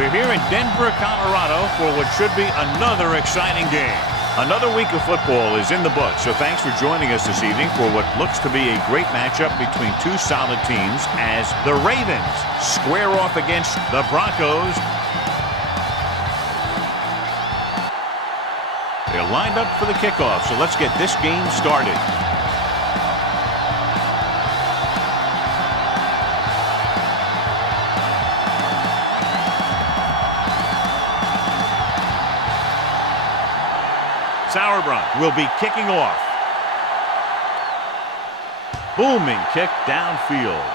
We're here in Denver, Colorado for what should be another exciting game. Another week of football is in the books, so thanks for joining us this evening for what looks to be a great matchup between two solid teams as the Ravens square off against the Broncos. They're lined up for the kickoff, so let's get this game started. Sauerbrunn will be kicking off. Booming kick downfield.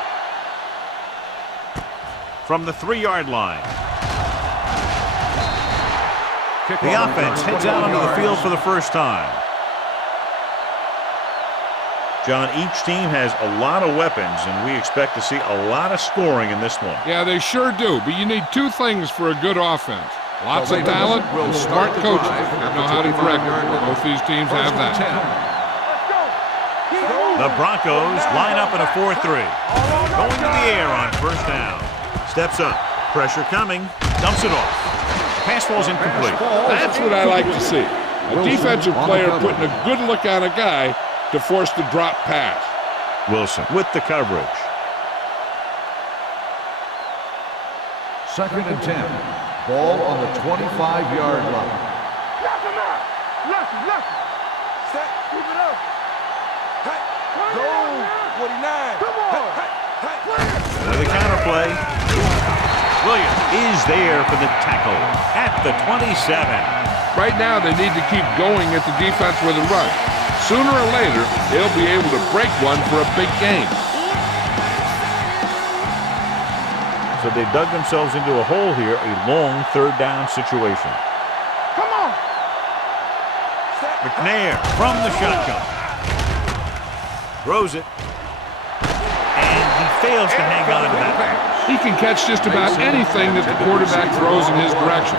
From the 3-yard line. The offense heads out onto the field for the first time. John, each team has a lot of weapons, and we expect to see a lot of scoring in this one. Yeah, they sure do, but you need two things for a good offense. Lots of talent and smart coaches that know how to direct it. Both these teams have that. The Broncos line up in a 4-3. Going to the air on first down. Steps up. Pressure coming. Dumps it off. Pass falls incomplete. That's what I like to see. A defensive player putting a good look on a guy to force the drop pass. Wilson with the coverage. 2nd and 10. Ball on the 25-yard line. Set, keep it up. Go, 49. Come on. Another counter play. Williams is there for the tackle at the 27. Right now, they need to keep going at the defense with a run. Sooner or later, they'll be able to break one for a big game. So they dug themselves into a hole here, a long 3rd down situation. Come on. McNair from the shotgun. Throws it. And he fails to hang on to that. He can catch just about anything that the quarterback throws in his direction.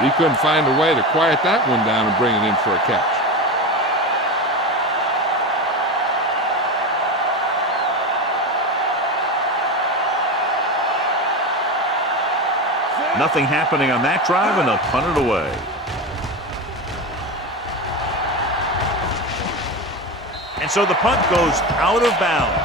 He couldn't find a way to quiet that one down and bring it in for a catch. Nothing happening on that drive, and they'll punt it away. And so the punt goes out of bounds.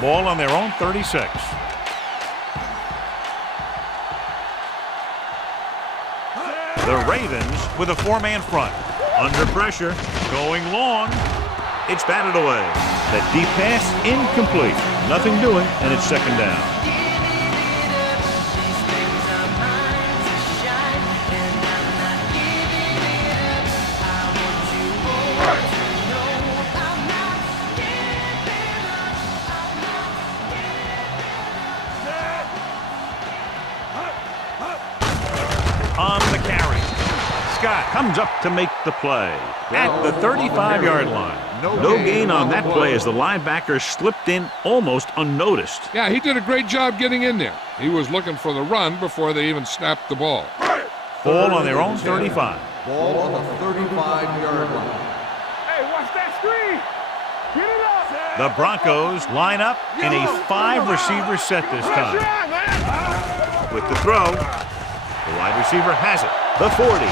Ball on their own 36. The Ravens with a 4-man front. Under pressure. Going long. It's batted away. That deep pass incomplete. Nothing doing, and it's 2nd down. On the carry. Scott comes up to make the play at the 35-yard line. No gain on that play as the linebacker slipped in almost unnoticed. Yeah, he did a great job getting in there. He was looking for the run before they even snapped the ball. Ball on their own 35. Ball on the 35-yard line. Hey, watch that screen. Get it up. The Broncos line up in a 5-receiver set this time. With the throw, the wide receiver has it. The 40.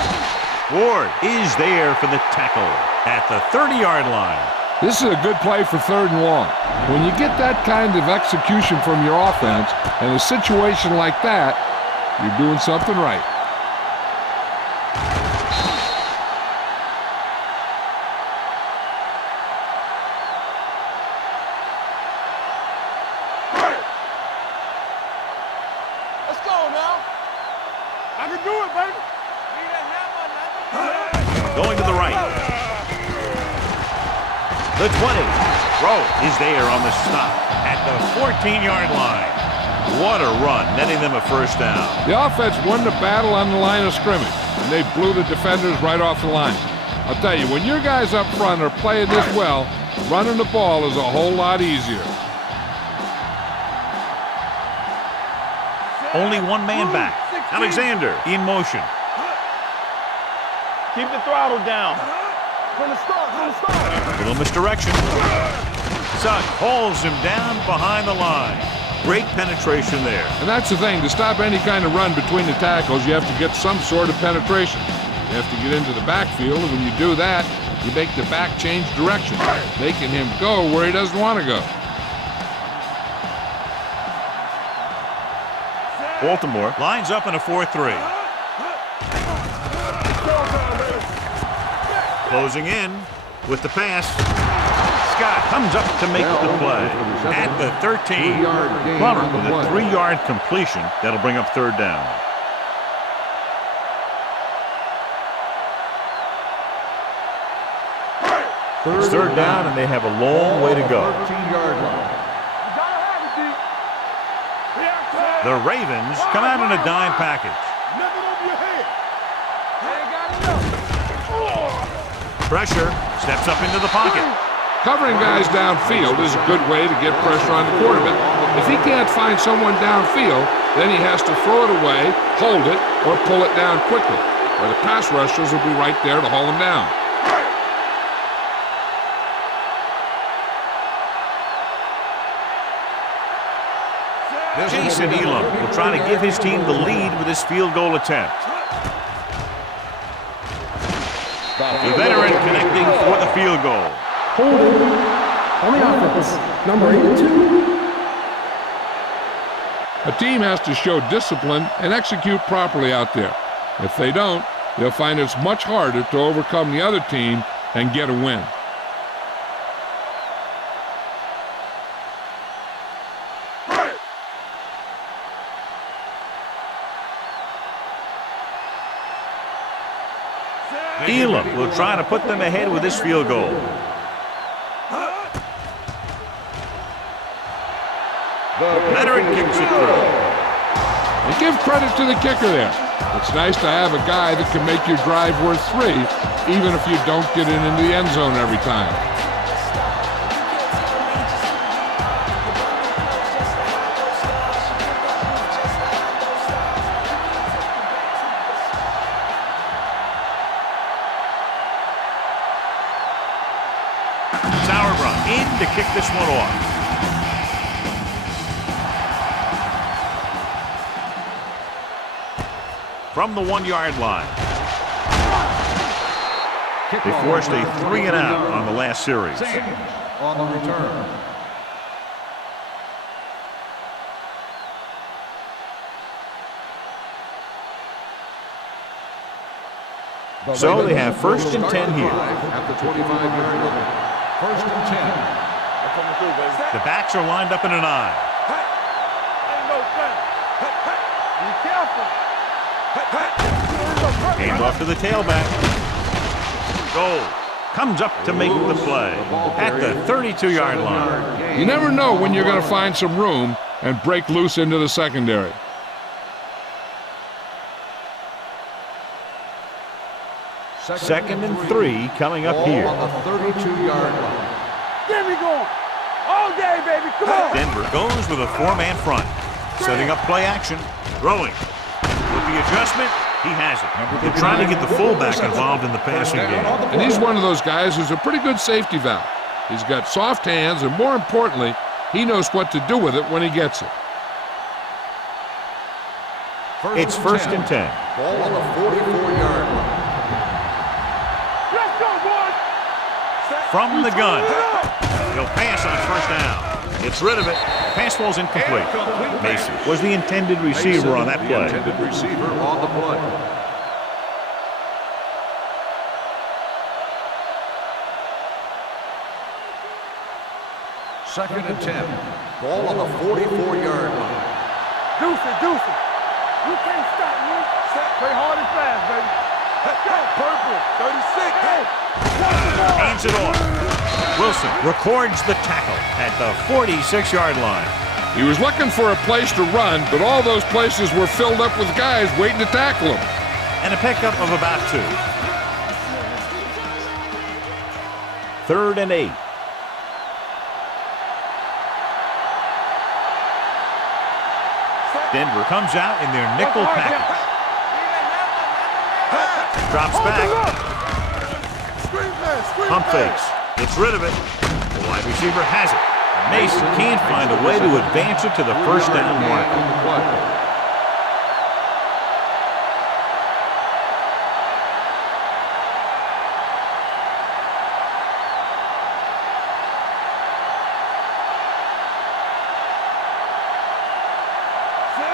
Ward is there for the tackle at the 30-yard line. This is a good play for 3rd and long. When you get that kind of execution from your offense in a situation like that, you're doing something right. Let's go now. I can do it, baby. Going to the right. The 20. Throw is there on the stop at the 14-yard line. What a run, netting them a 1st down. The offense won the battle on the line of scrimmage, and they blew the defenders right off the line. I'll tell you, when your guys up front are playing this well, running the ball is a whole lot easier. Only one man back. Alexander in motion. Keep the throttle down. From the start, from the start. Little misdirection. Sugg hauls him down behind the line. Great penetration there. And that's the thing. To stop any kind of run between the tackles, you have to get some sort of penetration. You have to get into the backfield, and when you do that, you make the back change direction, making him go where he doesn't want to go. Baltimore lines up in a 4-3. Closing in with the pass. Scott comes up to make the play at the 13. Plummer with a 3-yard completion. That'll bring up third down. It's third down, and they have a long way to go. The Ravens come out in a dime package. Pressure, steps up into the pocket. Covering guys downfield is a good way to get pressure on the quarterback. If he can't find someone downfield, then he has to throw it away, hold it, or pull it down quickly. Or the pass rushers will be right there to haul him down. Jason Elam will try to give his team the lead with his field goal attempt. The veteran connecting for the field goal. Holding on the offense, number 82. A team has to show discipline and execute properly out there. If they don't, they'll find it's much harder to overcome the other team and get a win. Elam will try to put them ahead with this field goal. The veteran kicks it through. And give credit to the kicker there. It's nice to have a guy that can make your drive worth 3, even if you don't get it into the end zone every time. In to kick this one off. From the 1-yard line. They forced a 3-and-out on the last series. On the return. So they have 1st and 10 here. At the 25-yard line. 1st and 10. The backs are lined up in an eye. Hand off to the tailback. Goal. Comes up to make the play at the 32-yard line. You never know when you're going to find some room and break loose into the secondary. Second and 3 coming up here. On the 32-yard line. Get me going. All day, baby. Come on. Denver goes with a 4-man front. Setting up play action. Throwing. With the adjustment, he has it. They're trying to get the fullback involved in the passing game. And he's one of those guys who's a pretty good safety valve. He's got soft hands, and more importantly, he knows what to do with it when he gets it. It's 1st and 10. Ball on the 44-yard line. Let's go, boys. From the gun. He'll pass on 1st down. Gets rid of it. Pass falls incomplete. Mason was the intended receiver on that play. Intended receiver on the play. Second and 10. Ball on the 44-yard line. Deuce it. You can't stop me. Play hard and fast, baby. Let's go. Purple. 36. Hey. Hands it off. Wilson records the tackle at the 46-yard line. He was looking for a place to run, but all those places were filled up with guys waiting to tackle him. And a pickup of about 2. 3rd and 8. Denver comes out in their nickel package. Drops back. Pump fakes. Gets rid of it. The wide receiver has it. Mason can't find a way to advance it to the first down marker.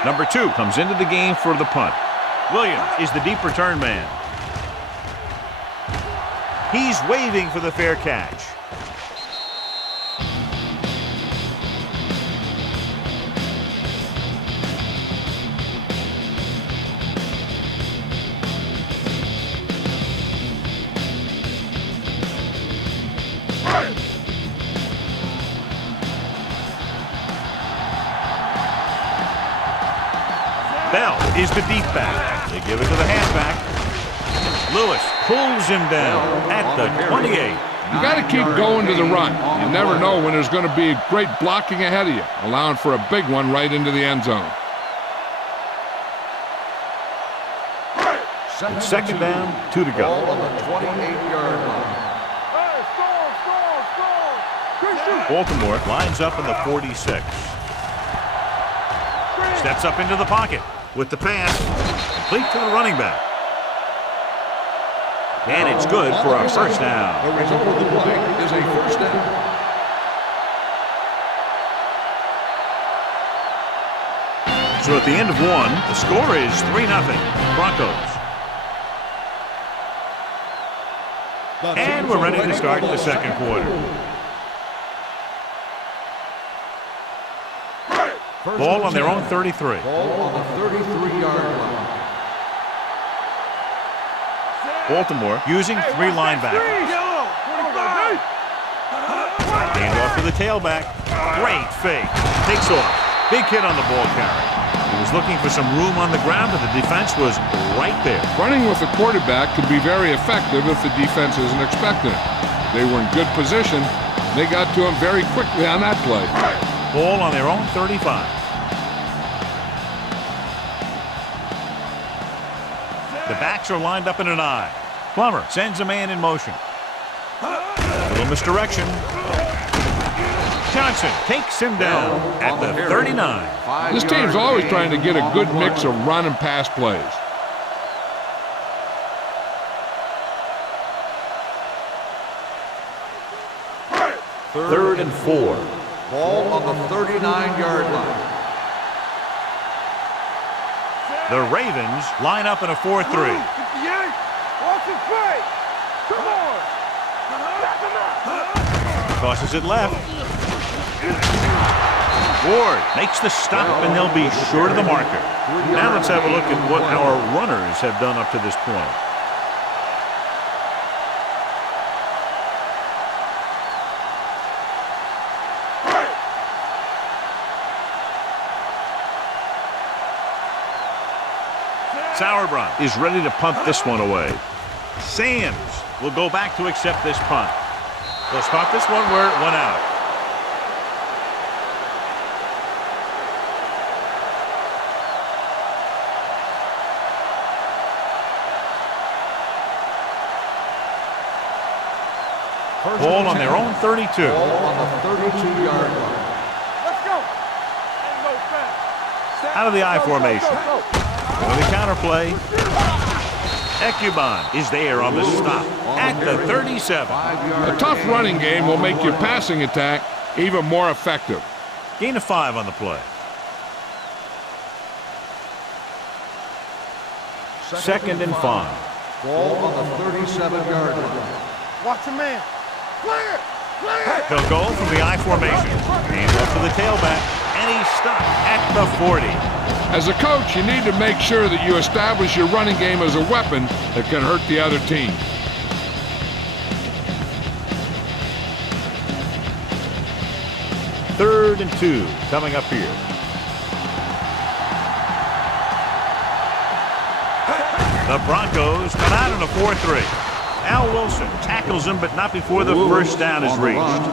Number 2 comes into the game for the punt. Williams is the deep return man. He's waving for the fair catch. Bell is the deep back. They give it to the halfback. Lewis pulls him down at the 28. You got to keep going to the run. You never know when there's going to be great blocking ahead of you, allowing for a big one right into the end zone. Second down, 2 to go. Ball on the 28-yard line. Baltimore lines up in the 46. Steps up into the pocket with the pass. Complete to the running back. And it's good for a first down. The result of the play is a first down. So at the end of 1, the score is 3-0 Broncos. And we're ready to start the second quarter. Ball on their own 33. Ball on the 33-yard line. Baltimore using 3 linebackers. Hand off to the tailback. Great fake. Takes off. Big hit on the ball carrier. He was looking for some room on the ground, but the defense was right there. Running with the quarterback can be very effective if the defense isn't expecting it. They were in good position. They got to him very quickly on that play. Ball on their own 35. The backs are lined up in an I. Plummer sends a man in motion. A little misdirection. Johnson takes him down at the 39. This team's always trying to get a good mix of run and pass plays. Third and 4. Ball on the 39-yard line. The Ravens line up in a 4-3. Tosses it left. Ward makes the stop, and they'll be short of the marker. Now let's have a look at what our runners have done up to this point. Sauerbrunn is ready to punt this one away. Sands will go back to accept this punt. They'll spot this one where it went out. Ball on their own 32. Ball on the 32-yard line. Let's go. Out of the I formation. On the counterplay. Ekuban is there on the stop at the 37. A tough running game will make your passing attack even more effective. Gain of 5 on the play. Second and 5. Ball on the 37-yard line. Watch a man. Clear! Clear! They'll go from the I formation. Hand off to the tailback. And he's stopped at the 40. As a coach, you need to make sure that you establish your running game as a weapon that can hurt the other team. Third and 2 coming up here. The Broncos come out in a 4-3. Al Wilson tackles him, but not before the first down is reached.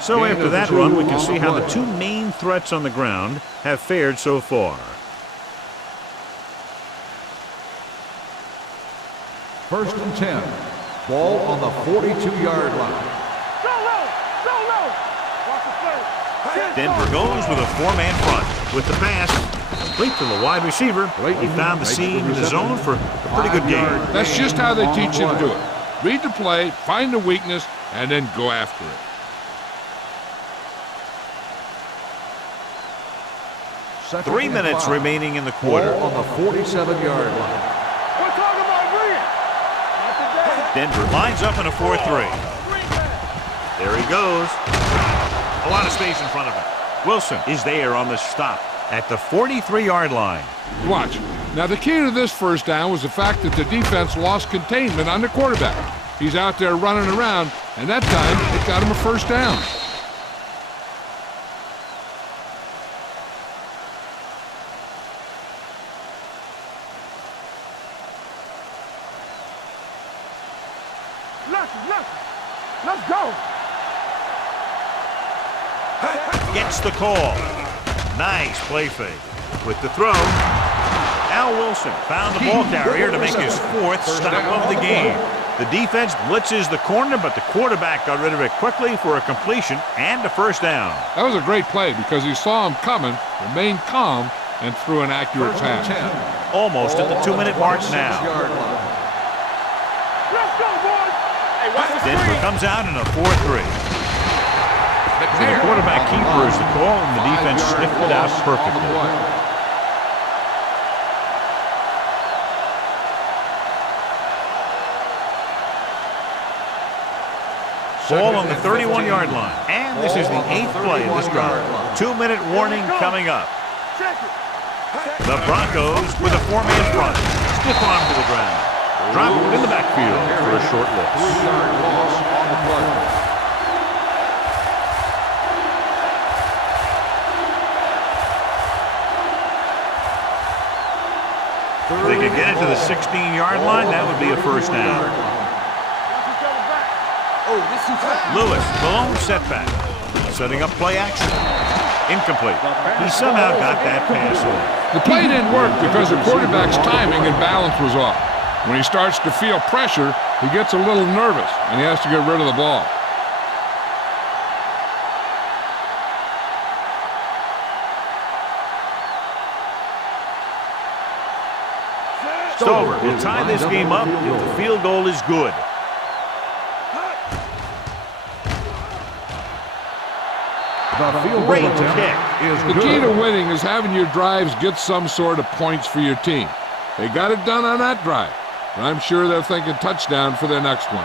So after that run, we can see how the 2 main threats on the ground have fared so far. First and 10. Ball on the 42-yard line. Go low! Go low! Watch the play. Denver goes with a four-man front. With the pass, complete to the wide receiver. He found the seam in the zone for a pretty good game. That's just how they teach you to do it. Read the play, find the weakness, and then go after it. Second 3 and minutes 5. remaining in the quarter. Ball on the 47-yard line. We're talking about bring it. Not today. Denver lines up in a 4-3. There he goes. A lot of space in front of him. Wilson is there on the stop at the 43-yard line. Watch. Now, the key to this first down was the fact that the defense lost containment on the quarterback. He's out there running around, and that time it got him a first down. Let's go. Gets the call. Nice play fake. With the throw, Al Wilson found the ball carrier to make his fourth stop of the game. The defense blitzes the corner, but the quarterback got rid of it quickly for a completion and a first down. That was a great play because he saw him coming, remained calm, and threw an accurate pass. Almost at the 2-minute mark now. Let's go, boys. Hey, watch the Denver comes out in a 4-3. So the quarterback keeper is the call, and the defense sniffed it out perfectly. Ball on the 31-yard line. And this is the 8th play of this drive. 2-minute warning coming up. The Broncos with a four-man front. Stiff arm to the ground. Drop in the backfield for a short loss. 3-yard loss on the play. If they could get it to the 16-yard line, that would be a first down. Lewis, the lone setback. Setting up play action. Incomplete. He somehow got that pass off. The play didn't work because the quarterback's timing and balance was off. When he starts to feel pressure, he gets a little nervous, and he has to get rid of the ball. Stover will tie this game up if the field goal is good. Great kick. The key to winning is having your drives get some sort of points for your team. They got it done on that drive, and I'm sure they're thinking touchdown for their next one.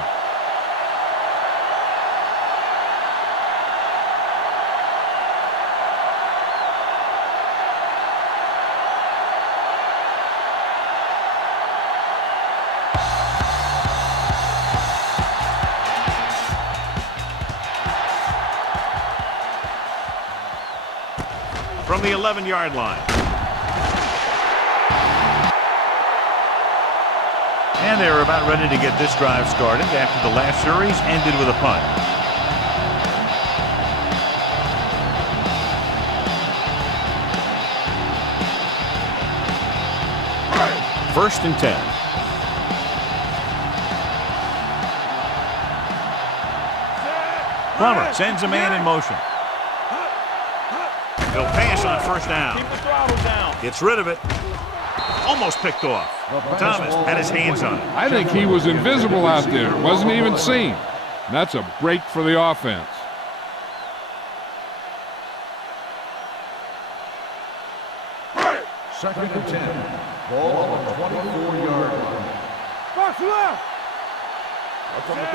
From the 11-yard line. And they're about ready to get this drive started after the last series ended with a punt. First and 10. Plummer sends a man in motion. He'll pass on first down. Keep the throttle down. Gets rid of it. Almost picked off. Thomas had his hands on it. I think he was invisible out there. Wasn't even seen. And that's a break for the offense. Second and 10. Ball on the 24-yard line. Watch left.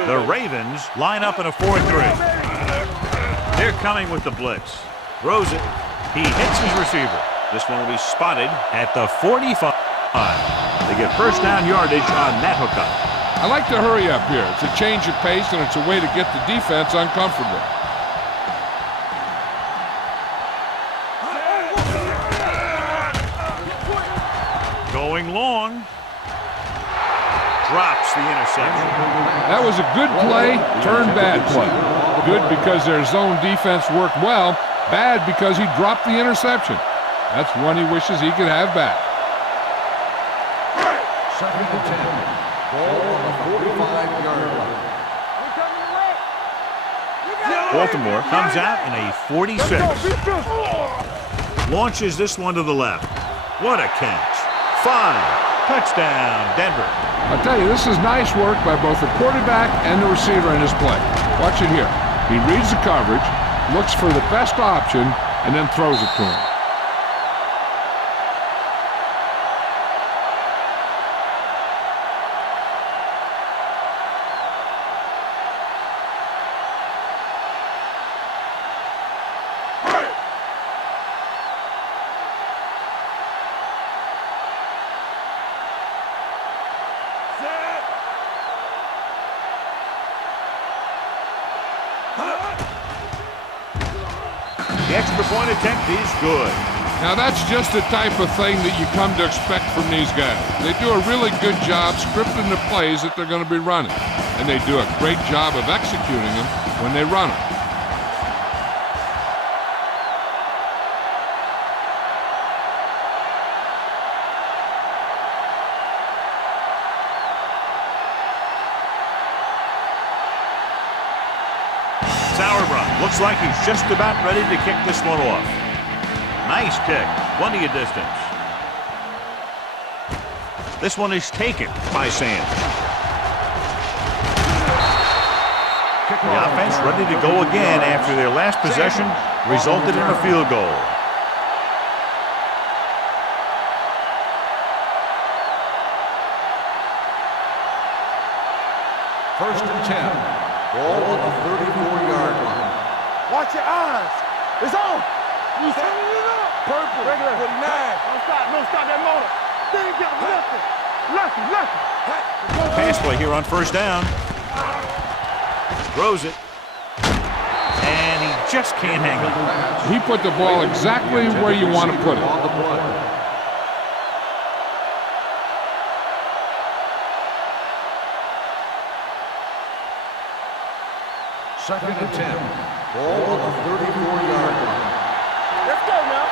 The Ravens line up in a 4-3. They're coming with the blitz. Throws it. He hits his receiver. This one will be spotted at the 45. They get first down yardage on that hookup. I like to hurry up here. It's a change of pace, and it's a way to get the defense uncomfortable. Going long. Drops the interception. That was a good play, turned bad play. Good because their zone defense worked well. Bad because he dropped the interception. That's one he wishes he could have back. Second and 10. Ball on the 45-yard line. Baltimore comes out in a 46. Launches this one to the left. What a catch. 5. Touchdown, Denver. I'll tell you, this is nice work by both the quarterback and the receiver in his play. Watch it here. He reads the coverage, looks for the best option, and then throws it to him. The extra point attempt is good. Now that's just the type of thing that you come to expect from these guys. They do a really good job scripting the plays that they're going to be running. And they do a great job of executing them when they run them. Looks like he's just about ready to kick this one off. Nice kick. Plenty of distance. This one is taken by Sands. The offense ready to go again after their last possession resulted in a field goal. First and 10. Ball on the 34-yard line. Watch your eyes. It's on. You turning it up. Purple. Regular. With 9. Don't stop that motor. Then get lefty. Pass play here on first down. Throws it. And he just can't hang on. He put the ball exactly where you want to put it. Second and 10. Ball on the 34-yard line. Let's go now.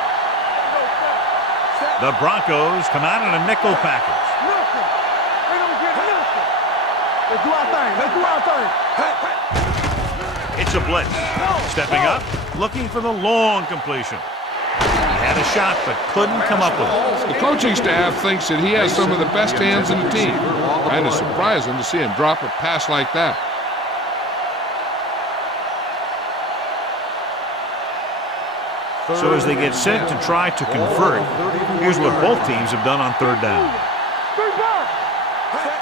The Broncos come out in a nickel package. Nothing. They don't get nothing. Let's do our thing. It's a blitz. Stepping up, looking for the long completion. He had a shot, but couldn't come up with it. The coaching staff thinks that he has some of the best hands in the team. Kind of surprising to see him drop a pass like that. So as they get set to try to convert, here's what both teams have done on third down.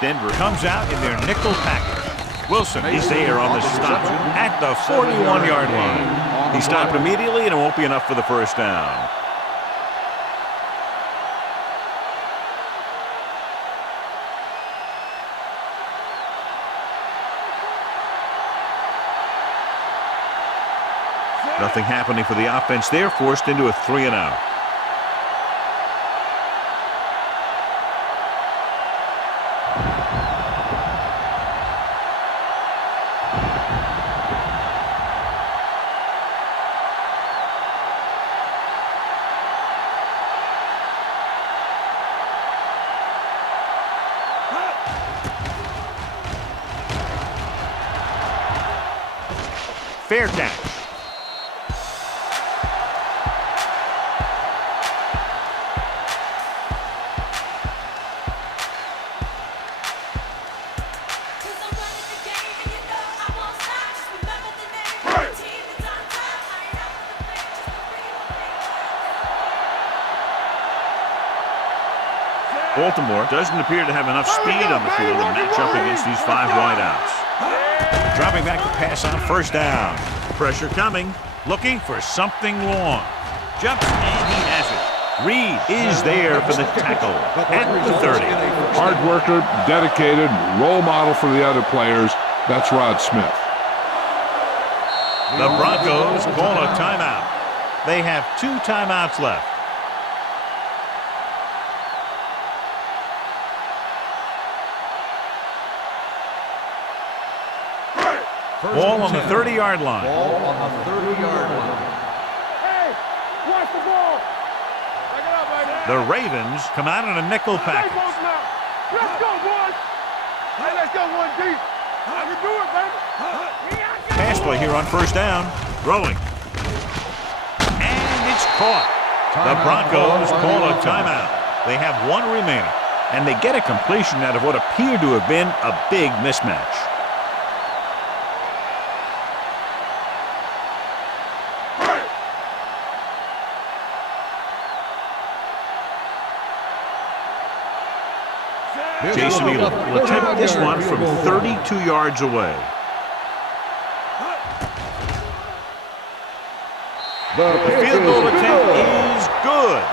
Denver comes out in their nickel package. Wilson is there on the stop at the 41-yard line. He stopped immediately, and it won't be enough for the first down. Nothing happening for the offense there, forced into a 3-and-out. Fair catch. Baltimore doesn't appear to have enough speed on the field to match up against these 5 wideouts. Dropping back to pass on first down. Pressure coming, looking for something long. Jumps, and he has it. Reed is there for the tackle at the 30. Hard worker, dedicated, role model for the other players. That's Rod Smith. The Broncos call a timeout. They have 2 timeouts left. Ball on the 30-yard line. Ball on the 30-yard line. Hey, watch the ball. Back it up, baby. The Ravens come out in a nickel package. Let's go, boys. Hey, let's go one deep. I can do it, baby. Pass play here on first down. Throwing. And it's caught. The Broncos call a timeout. They have one remaining, and they get a completion out of what appeared to have been a big mismatch. Jason Elam will attempt this one from 32 yards away. The field goal attempt is good.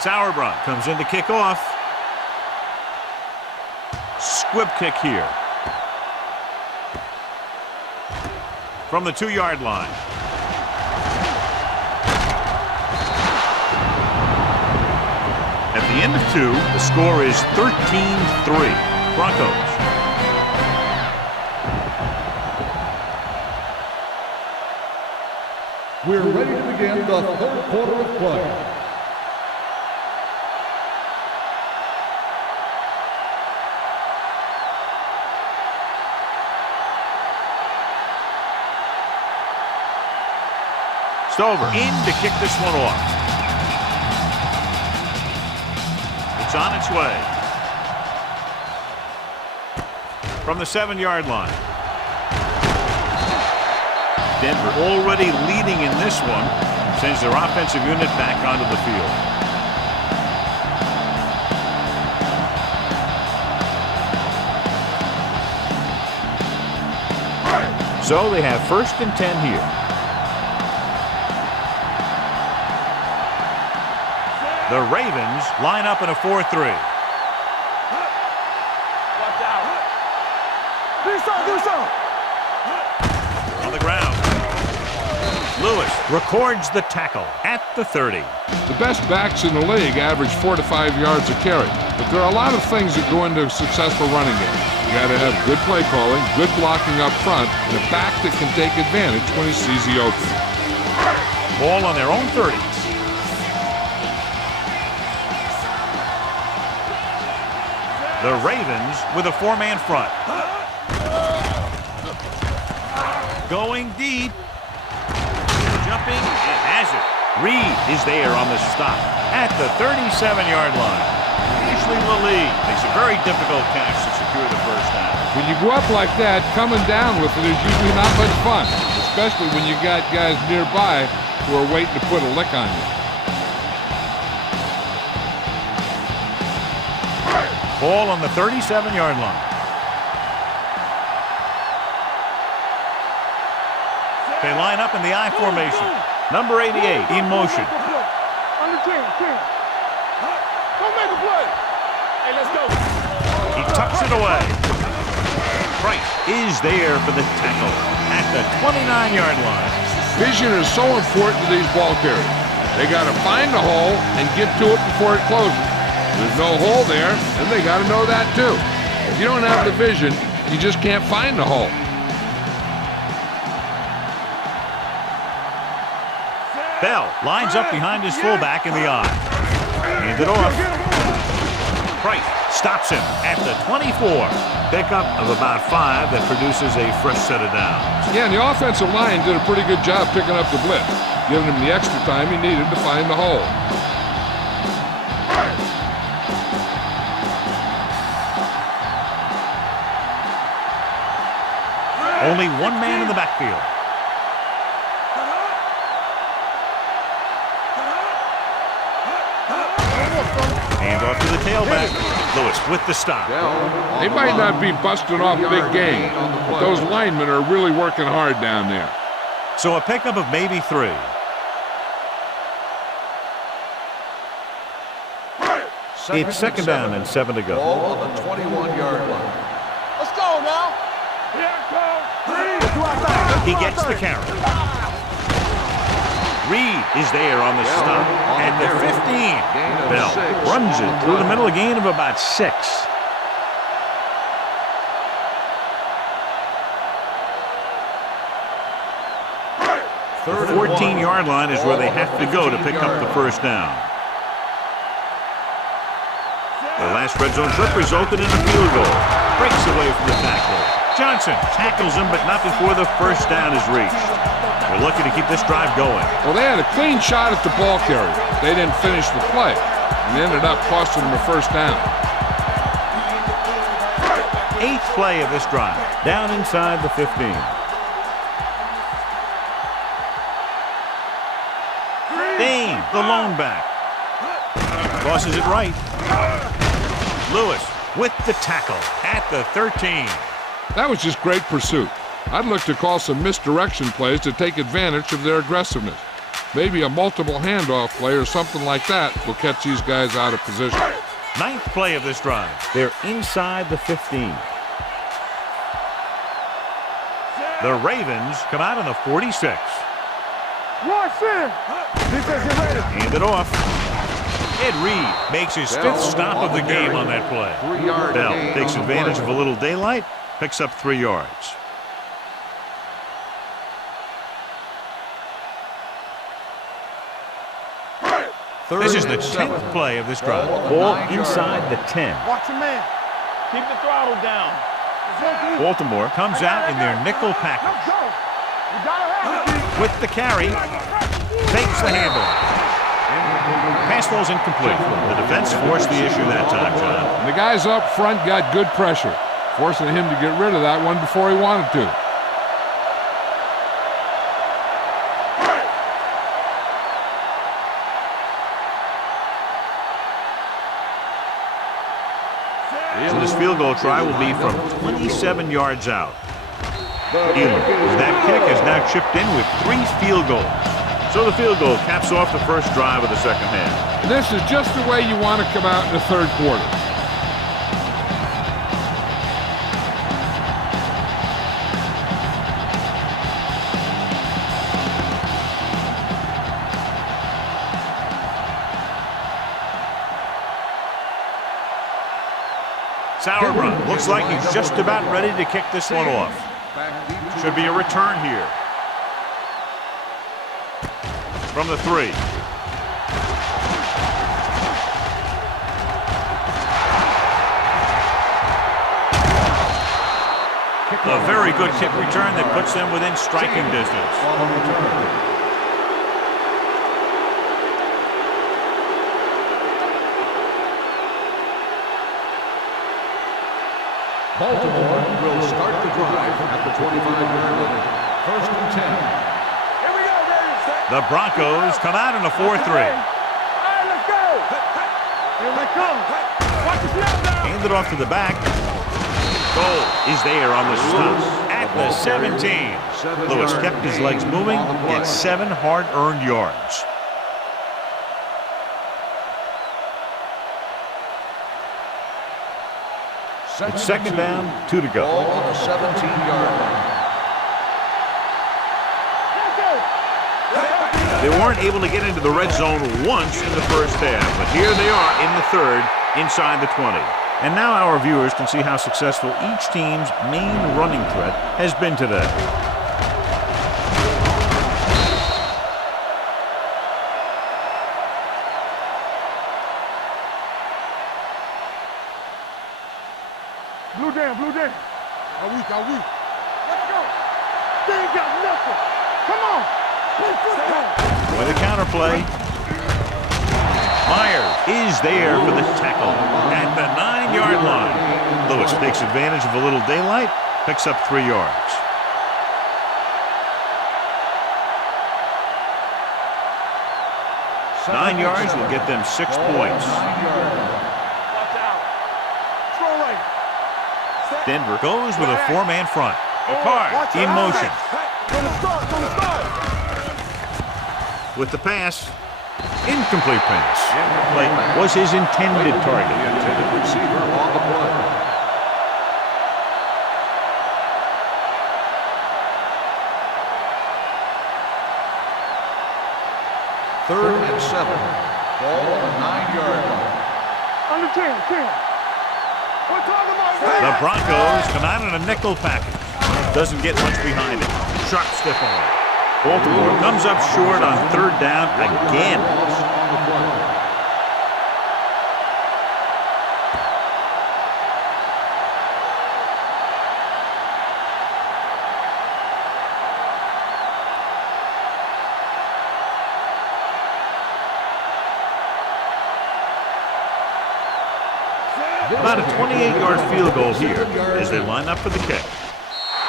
Sauerbrunn comes in to kick off. Squib kick here. From the 2-yard line. At the end of 2, the score is 13-3. Broncos. We're ready to begin the third quarter of play. Stover in to kick this one off. It's on its way. From the 7-yard line. Denver already leading in this one. Sends their offensive unit back onto the field. So they have 1st and 10 here. The Ravens line up in a 4-3. Watch out. Do something. On the ground. Lewis records the tackle at the 30. The best backs in the league average 4 to 5 yards a carry. But there are a lot of things that go into a successful running game. You got to have good play calling, good blocking up front, and a back that can take advantage when he sees the opening. Ball on their own 30. The Ravens with a 4-man front. Going deep. Jumping and has it. Reed is there on the stop at the 37-yard line. Ashley Lilly makes a very difficult catch to secure the first down. When you go up like that, coming down with it is usually not much fun, especially when you got guys nearby who are waiting to put a lick on you. Ball on the 37-yard line. They line up in the I formation. Number 88 in motion. On the 10. Don't make a play. Hey, let's go. He tucks it away. Price is there for the tackle at the 29-yard line. Vision is so important to these ball carriers. They got to find the hole and get to it before it closes. There's no hole there, and they got to know that too. If you don't have the vision, you just can't find the hole. Bell lines up behind his fullback in the I. Hands it off. Price stops him at the 24. Pickup of about 5 that produces a fresh set of downs. Yeah, and the offensive line did a pretty good job picking up the blitz, giving him the extra time he needed to find the hole. Only one man in the backfield. Hand off to the tailback. Lewis with the stop. They might not be busting off big game, but those linemen are really working hard down there. So a pickup of maybe 3. It's 2nd down and 7 to go. Ball on the 21-yard line. Let's go now. Here it comes. He gets the carry. Reed is there on the stop at the 15. Bell runs it through the middle, a gain of about 6. The 14-yard line is where they have to go to pick up the first down. The last red zone trip resulted in a field goal. Breaks away from the tackle. Johnson tackles him, but not before the first down is reached. They're lucky to keep this drive going. Well, they had a clean shot at the ball carrier. They didn't finish the play, and ended up costing them a first down. 8th play of this drive. Down inside the 15. Dane, the lone back. Crosses it right. Lewis with the tackle at the 13. That was just great pursuit. I'd look to call some misdirection plays to take advantage of their aggressiveness. Maybe a multiple handoff play or something like that will catch these guys out of position. 9th play of this drive. They're inside the 15. The Ravens come out on the 46. Watch in. Defense, get ready. Hand it off. Ed Reed makes his 5th stop of the game on that play. Bell takes advantage of a little daylight, picks up 3 yards. This is the 10th play of this drive. Ball inside the 10. Watch your man. Keep the throttle down. Baltimore comes out in their nickel package. Let's go. You gotta have it. With the carry, fakes the handoff. Pass ball's incomplete. The defense forced the issue that time, John. And the guys up front got good pressure, forcing him to get rid of that one before he wanted to. So this field goal try will be from 27 yards out. That kick has now chipped in with 3 field goals. So the field goal caps off the first drive of the second half. This is just the way you want to come out in the third quarter. Sauerbrunn looks like he's just about ready to kick this one off. Should be a return here. From the 3. A very good kick return that puts them within striking distance. Baltimore will start the drive at the 25-yard line. 1st and 10. Here we go, baby. The Broncos come out in a 4-3. All right, let's go. Here we come. Watch the snap down. Hand it off to the back. Goal is there on the stop at the 17. Lewis kept his legs moving, gets 7 hard-earned yards. It's 2nd down, 2 to go. Ball on the 17-yard line. They weren't able to get into the red zone once in the first half, but here they are in the 3rd, inside the 20. And now our viewers can see how successful each team's main running threat has been today. Blue down, blue down. Are we? Let's go. They ain't got nothing. Come on. Play football. With a counterplay. Myers is there for the tackle at the 9-yard line. Lewis takes advantage of a little daylight, picks up 3 yards. Nine yards will get them 6 points. Watch out. Throw right. Denver goes with a 4-man front. Picard in motion. Gonna start. With the pass, incomplete pass. Play was his intended target. The intended receiver on the play. 3rd and 7. Ball on the 9-yard line. Under 10. We're talking about The Broncos come out in a nickel package. Doesn't get much behind it. Sharp stiff arm. Baltimore comes up short on 3rd down again. About a 28-yard field goal here as they line up for the kick.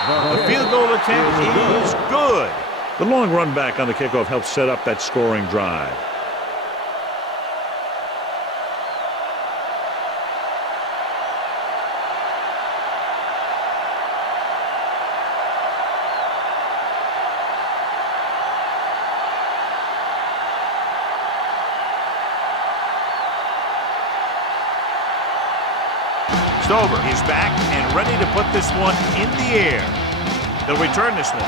The field goal attempt is good. The long run back on the kickoff helps set up that scoring drive. Stover is back and ready to put this one in the air. They'll return this one.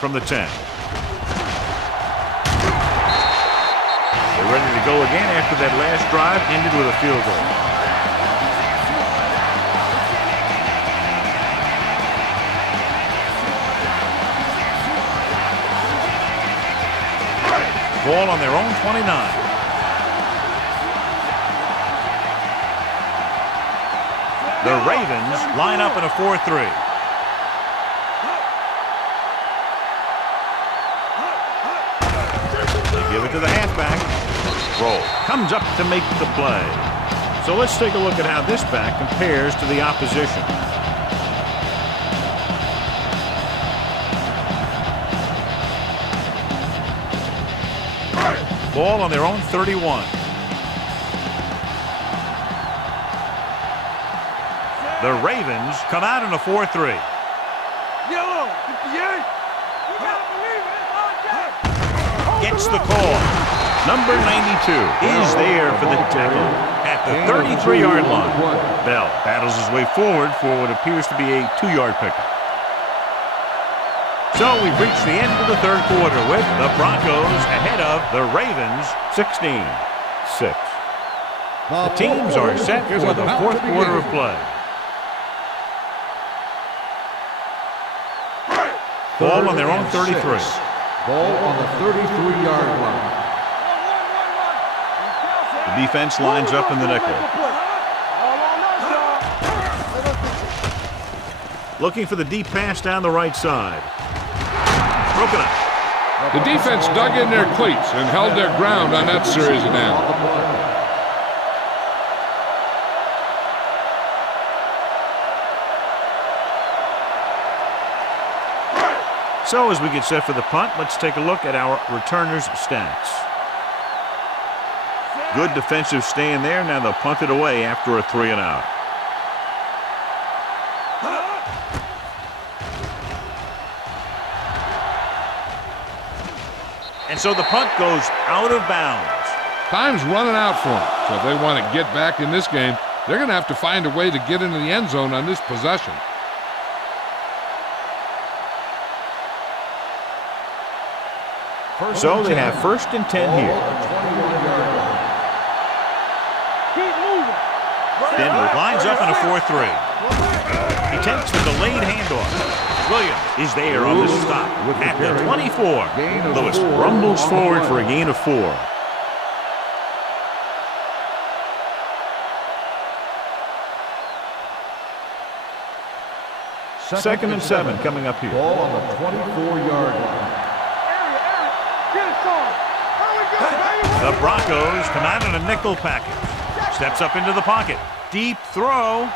From the 10. They're ready to go again after that last drive ended with a field goal. Ball on their own 29. The Ravens line up in a 4-3. They give it to the halfback. Roll. Comes up to make the play. So let's take a look at how this back compares to the opposition. Ball on their own 31. The Ravens come out in a 4-3. Yellow, 58. You gotta believe it. Gets the call. Number 92 is there for the tackle at the 33-yard line. Bell battles his way forward for what appears to be a 2-yard pickup. So we've reached the end of the 3rd quarter with the Broncos ahead of the Ravens 16-6. The teams are set for the 4th quarter of play. Ball on their own 33. Ball on the 33-yard line. The defense lines up in the nickel. Looking for the deep pass down the right side. Broken up. The defense dug in their cleats and held their ground on that series of downs. So as we get set for the punt, let's take a look at our returners' stats. Good defensive stand there. Now they'll punt it away after a 3-and-out. And so the punt goes out of bounds. Time's running out for them. So if they want to get back in this game, they're going to have to find a way to get into the end zone on this possession. So they have 1st and 10 here. Denver lines up in a 4-3. He takes the delayed handoff. Williams is there on the stop at the 24. Lewis rumbles forward for a gain of 4. Second and 7 coming up here. Ball on the 24-yard line. The Broncos come out in a nickel package. Steps up into the pocket. Deep throw.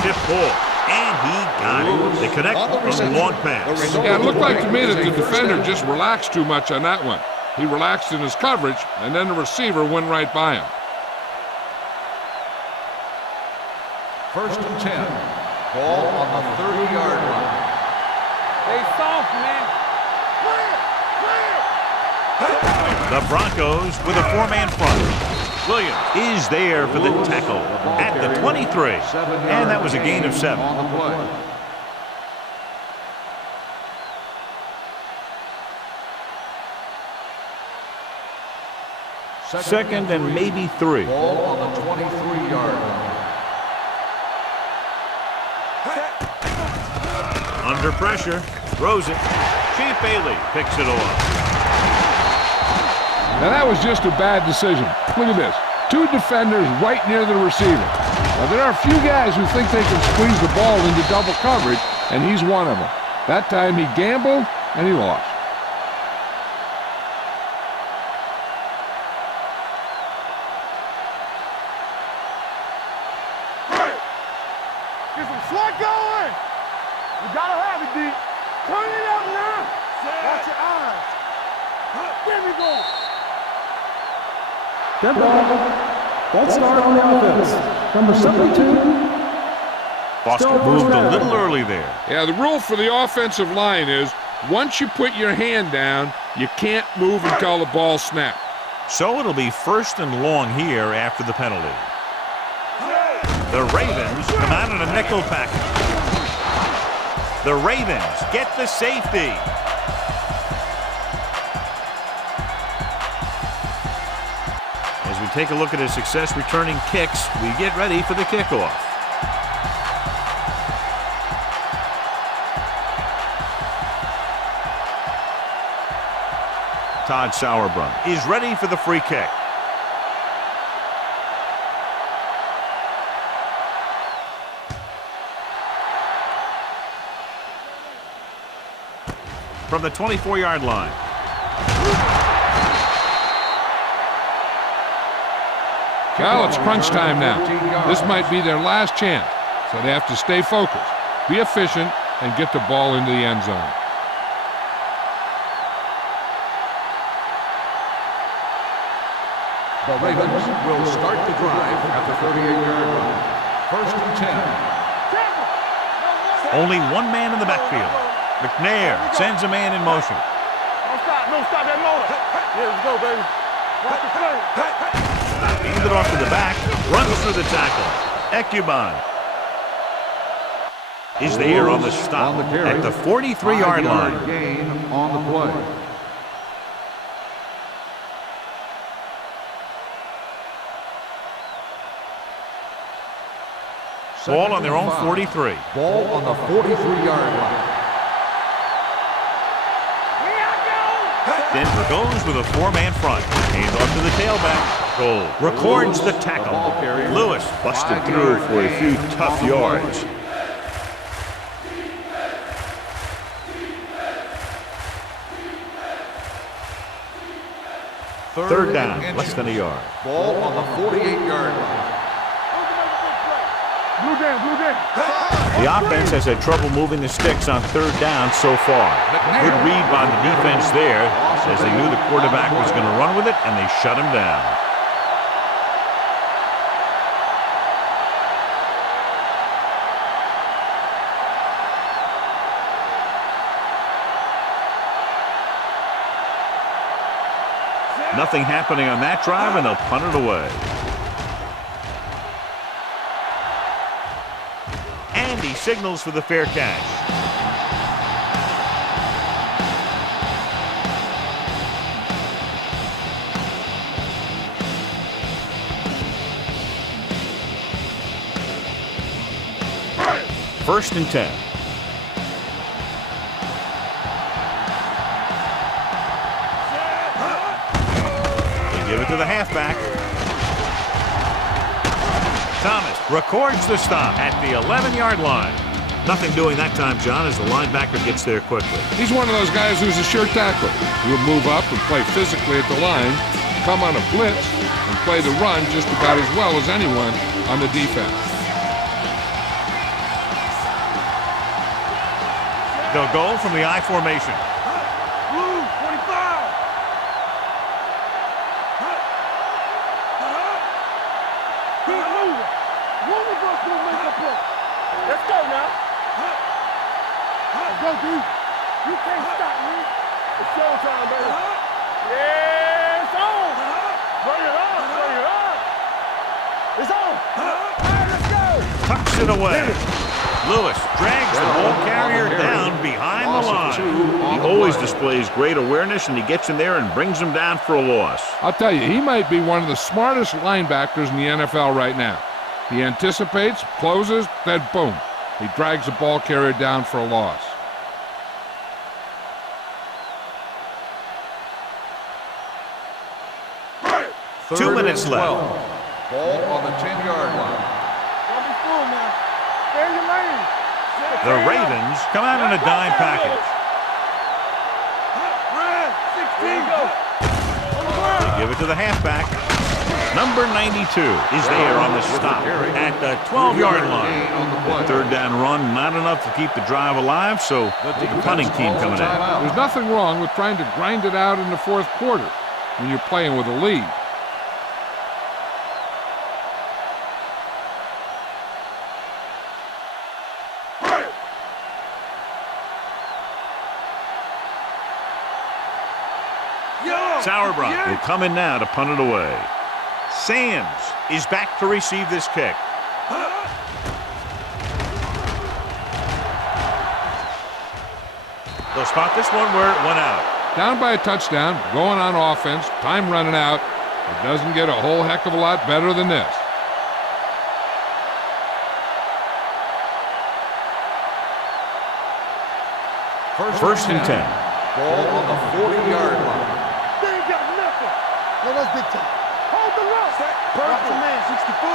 Tip ball. And he got it. They connect on the long pass. Yeah, it looked like to me that the defender just relaxed too much on that one. He relaxed in his coverage, and then the receiver went right by him. 1st and 10. Ball on the 30-yard line. Stay soft, man. The Broncos with a 4-man front. Williams is there for the tackle at the 23. And that was a gain of 7. Second and maybe 3. Ball on the 23-yard line. Under pressure, throws it. Champ Bailey picks it off. Now that was just a bad decision. Look at this. 2 defenders right near the receiver. Now there are a few guys who think they can squeeze the ball into double coverage, and he's one of them. That time he gambled, and he lost. Get some sweat going. You gotta have it, D. Turn it up now. Watch your eyes. There we go. Good ball. False start on the offense. Number 72. Foster moved a little early there. Yeah, the rule for the offensive line is once you put your hand down, you can't move until the ball snaps. So it'll be 1st and long here after the penalty. The Ravens come out in a nickel package. The Ravens get the safety. As we take a look at his success returning kicks, we get ready for the kickoff. Todd Sauerbrunn is ready for the free kick. From the 24-yard line. Well, it's crunch time now. This might be their last chance, so they have to stay focused, be efficient, and get the ball into the end zone. The Ravens will start the drive at the 38-yard line. 1st and 10. Only one man in the backfield. McNair sends a man in motion. Don't stop that motor. Here we go, baby. Watch the play. Hands it off to the back, runs through the tackle. Ekuban is there on the stop On the carry. at the 43-yard line. 5-yard gain on the play. Ball on their own 43. Ball on the 43-yard line. Denver goes with a 4-man front. Hands off to the tailback. Goal records the tackle. Lewis busted through for a few tough yards. Third down, less than a yard. Ball on the 48-yard line. Blue game, blue game. The offense has had trouble moving the sticks on 3rd down so far. Good read by the defense there, as they knew the quarterback was going to run with it, and they shut him down. Nothing happening on that drive, and they'll punt it away. And he signals for the fair catch. First and 10. They give it to the halfback. Thomas records the stop at the 11-yard line. Nothing doing that time, John, as the linebacker gets there quickly. He's one of those guys who's a sure tackler. He'll move up and play physically at the line, come on a blitz, and play the run just about as well as anyone on the defense. They'll go from the I formation. Blue, 25. Keep moving. One of us will make a play. Let's go now. Let's go, D. You can't stop me. It's showtime, baby. Yeah, it's on. Bring it on, bring it on. It's on. All right, let's go. Tucks it away. Lewis drags the ball carrier down behind the line. He always displays great awareness, and he gets in there and brings him down for a loss. I'll tell you, he might be one of the smartest linebackers in the NFL right now. He anticipates, closes, then boom. He drags the ball carrier down for a loss. Third 2 minutes and left. 12. Ball on the 10-yard line. Don't be fooled now. Stay in your lane. The Ravens come out in a dime package. Red, 16, go. They give it to the halfback. Number 92 is there on the stop at the 12-yard line. The third down run, not enough to keep the drive alive, so the punting team coming in. There's nothing wrong with trying to grind it out in the fourth quarter when you're playing with a lead. Sauerbrunn will come in now to punt it away. Sands is back to receive this kick. They'll spot this one where it went out. Down by a touchdown, going on offense, time running out. It doesn't get a whole heck of a lot better than this. First and 10. Ball on the 40-yard line. They ain't got nothing. No, that's big time. Hold the rock. Purple man, 64.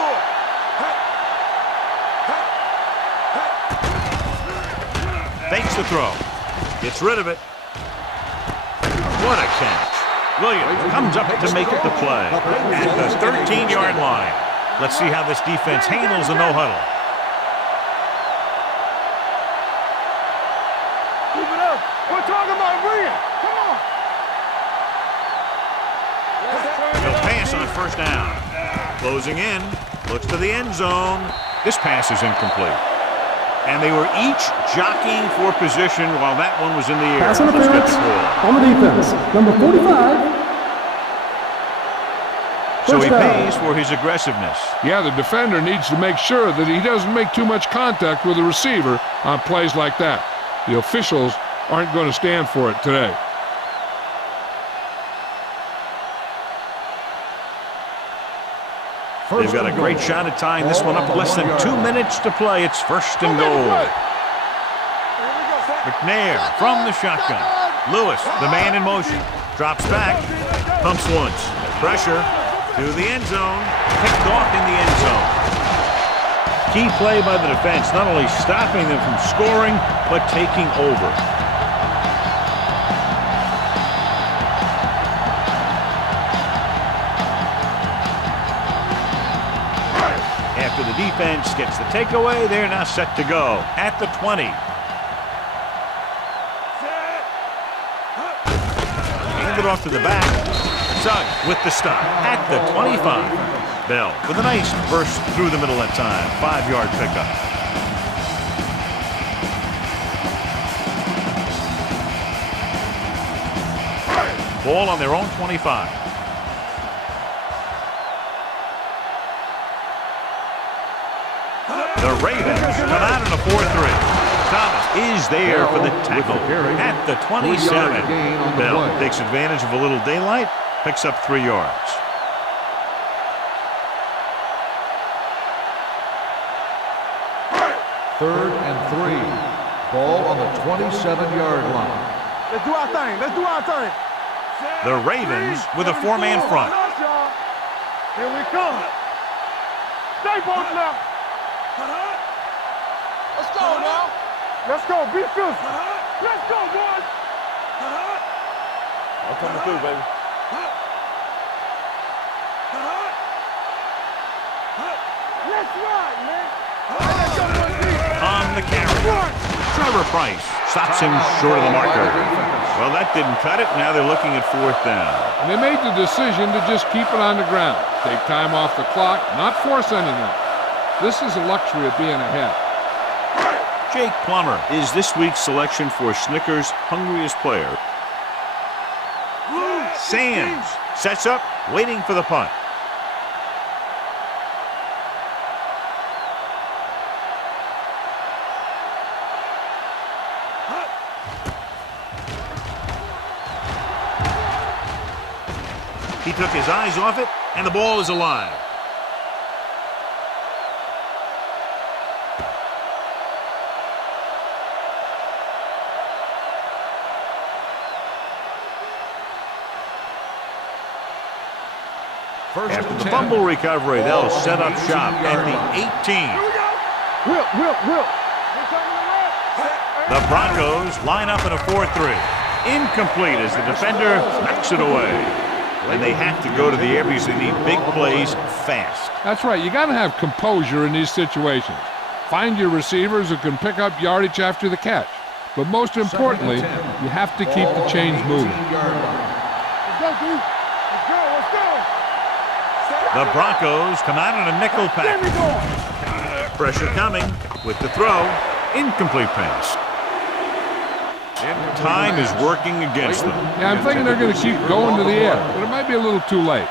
Fakes the throw. Gets rid of it. What a catch. Williams comes up to make it the play at the 13-yard line. Let's see how this defense handles the no-huddle. Keep it up. We're talking about Rhea. Come on. They'll pass on first down. Closing in. Looks to the end zone. This pass is incomplete. And they were each jockeying for position while that one was in the air. Pass Let's get interference the ball. on the defense. Number 45. So he First down. pays for his aggressiveness. Yeah, the defender needs to make sure that he doesn't make too much contact with the receiver on plays like that. The officials aren't going to stand for it today. They've got a great shot at tying this one up with less than 2 minutes to play. It's first and goal. McNair from the shotgun. Lewis, the man in motion, drops back, pumps once. Pressure to the end zone, picked off in the end zone. Key play by the defense, not only stopping them from scoring, but taking over. After the defense gets the takeaway, they're now set to go at the 20. Hand it off to the back. Sugg with the stop at the 25. Bell with a nice burst through the middle that time. 5-yard pickup. Ball on their own 25. The Ravens come out in a 4-3. Thomas is there for the tackle at the 27. Bell takes advantage of a little daylight, picks up 3 yards. Third and 3. Ball on the 27-yard line. Let's do our thing. Let's do our thing. The Ravens with a 4-man front. Here we come. Stay both now. Let's go now. Let's go. Be physical. Let's go, boys. I'm coming through, baby. Let's ride, man. On the carry. Trevor Price stops him short of the marker. Well, that didn't cut it. Now they're looking at 4th down. And they made the decision to just keep it on the ground. Take time off the clock, not force anything. This is a luxury of being ahead. Jake Plummer is this week's selection for Snickers' hungriest player. Sands sets up, waiting for the punt. He took his eyes off it, and the ball is alive. After the fumble recovery, they'll set up shop at the 18. Will. The Broncos line up in a 4-3. Incomplete as the defender knocks it away. And they have to go to the air because they need big plays fast. That's right. You got to have composure in these situations. Find your receivers who can pick up yardage after the catch. But most importantly, you have to keep the chains moving. Let's go. The Broncos come out in a nickel pack. Pressure coming with the throw. Incomplete pass. Time is working against them. Yeah, I'm thinking they're going to keep going to the air, but it might be a little too late.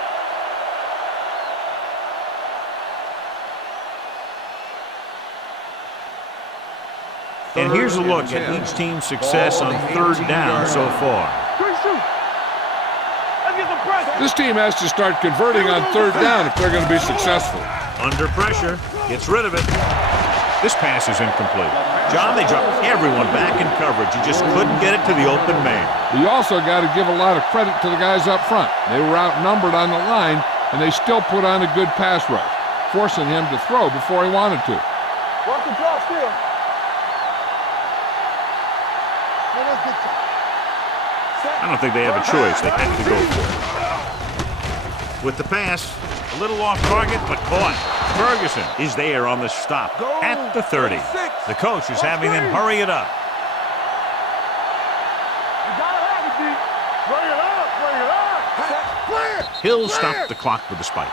And here's a look at each team's success on third down so far. This team has to start converting on third down if they're going to be successful. Under pressure, gets rid of it. This pass is incomplete. John, they dropped everyone back in coverage. You just couldn't get it to the open man. You also got to give a lot of credit to the guys up front. They were outnumbered on the line, and they still put on a good pass rush, forcing him to throw before he wanted to. Watch the draw still. I don't think they have a choice. They have to go for it. With the pass, a little off target, but caught. Ferguson is there on the stop at the 30. The coach is having them hurry it up. He'll stop the clock with the spike.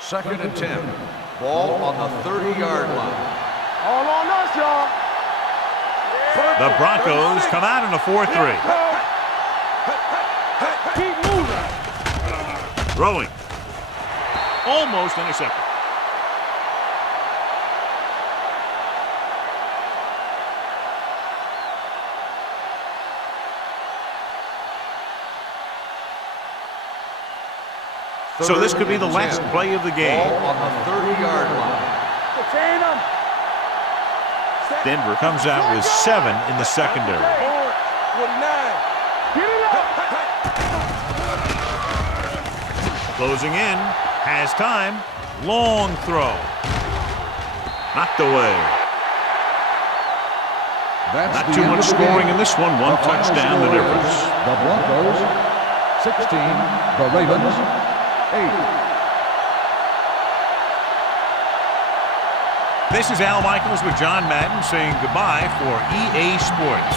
Second and 10. Ball on the 30-yard line. All on us, y'all. The Broncos come out in a 4-3. Keep moving. Throwing. Almost intercepted. So this could be the last play of the game. Ball on the 30-yard line. Denver comes out with 7 in the secondary. Closing in, has time, long throw. Knocked away. Not too much scoring in this one touchdown the difference. The Broncos, 16. The Ravens, 8. This is Al Michaels with John Madden saying goodbye for EA Sports.